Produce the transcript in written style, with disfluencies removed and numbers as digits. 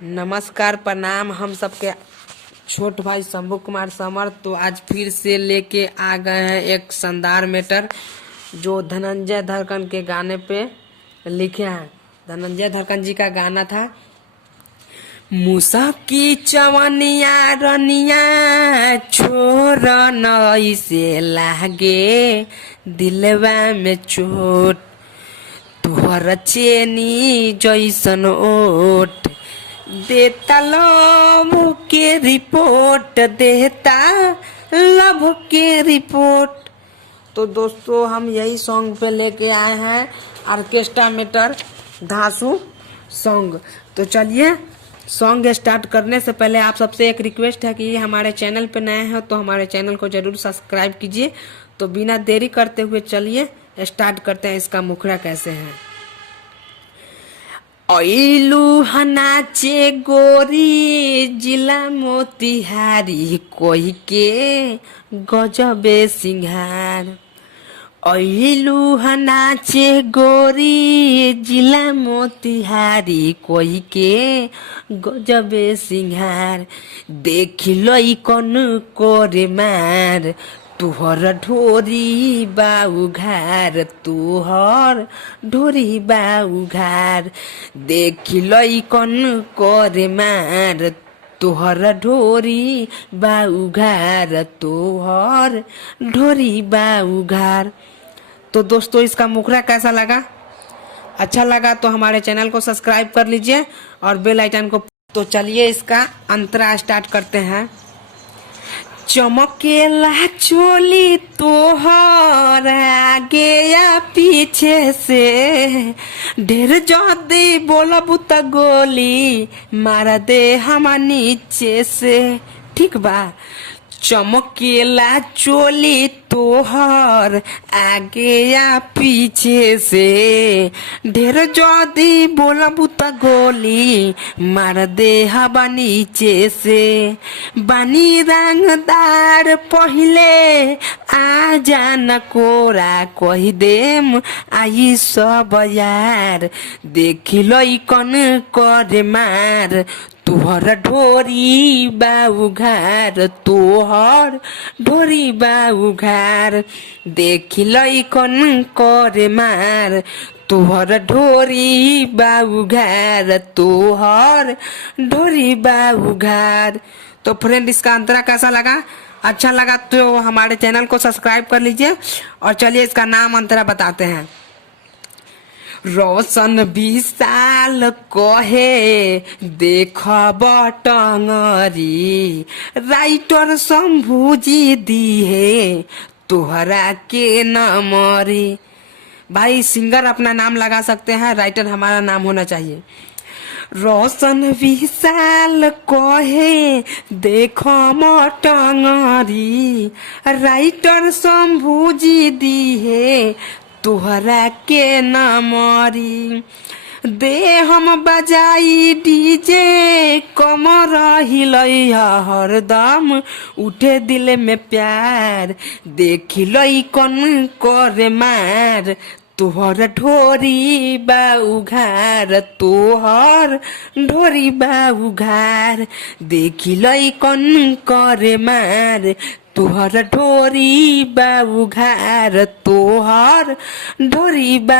नमस्कार प्रणाम। हम सबके छोट भाई शंभू कुमार समर तो आज फिर से लेके आ गए हैं एक शानदार मैटर जो धनंजय धड़कन के गाने पे लिखे हैं। धनंजय धड़कन जी का गाना था, मूसा की चवनिया रनिया छोर नई से लागे दिलवा में चोट, तुहर चेनी जैसन ओट देता लव के रिपोर्ट, देता लव के रिपोर्ट। तो दोस्तों हम यही सॉन्ग पे लेके आए हैं ऑर्केस्ट्रा मैटर धांसू सॉन्ग। तो चलिए सॉन्ग स्टार्ट करने से पहले आप सबसे एक रिक्वेस्ट है कि हमारे चैनल पे नए हैं तो हमारे चैनल को जरूर सब्सक्राइब कीजिए। तो बिना देरी करते हुए चलिए स्टार्ट करते हैं। इसका मुखड़ा कैसे है। ऐलू हनाचे गोरी जिला मोतिहारी कोई के गजबे सिंघार, ऐलू हनाचे गोरी जिला मोतिहारी कोई के गजबे सिंघार, देख लई कौन कोरे मार तुहर ढोरी बाऊ घार, तुहर ढोरी बाऊ घार, देख लई कौन करे मार तुहर ढोरी बाऊ घार, तुहर ढोरी बाऊ घार। तो दोस्तों इसका मुखड़ा कैसा लगा? अच्छा लगा तो हमारे चैनल को सब्सक्राइब कर लीजिए और बेल आइकन को। तो चलिए इसका अंतरा स्टार्ट करते हैं। चमकेला चोली तोहर आगे या पीछे से, ढेर जदी बोलब त गोली मार दे हम नीचे से, ठीक बा। चमकेला चोली तोहर आगे या पीछे से, ढेर जदी बोलब त गोली मार दे हवा नीचे से, बानी रंगदार पहिले आ जान कोरा कही देम आई सब यार, देख लई कौन करे मार तुहर ढोरी बाऊ घार, तुहर ढोरी बाऊ घार, देख लई कौन करे मार तुहर ढोरी बाऊ घार, तुहर ढोरी बाऊ घार। तो फ्रेंड इसका अंतरा कैसा लगा? अच्छा लगा तो हमारे चैनल को सब्सक्राइब कर लीजिए और चलिए इसका नाम अंतरा बताते हैं। रोशन विशाल कहे देख बटंगरी, राइटर शंभूजी दिए तोहरा के नमरी। भाई सिंगर अपना नाम लगा सकते हैं, राइटर हमारा नाम होना चाहिए। रोशन विशाल कहे देख मटंगरी, राइटर शंभूजी दिए तुहरा के नमरी, दे हम बजाई डीजे कमर हिलई हरदम उठे दिल में प्यार, देख लई कौन करे मार तुहर ढोरी बाऊ घार, तुहर ढोरी बाऊ घार, देख लई कौन करे मार तुहर ढोरी बाऊ घार, तुहर ढोरी बाऊ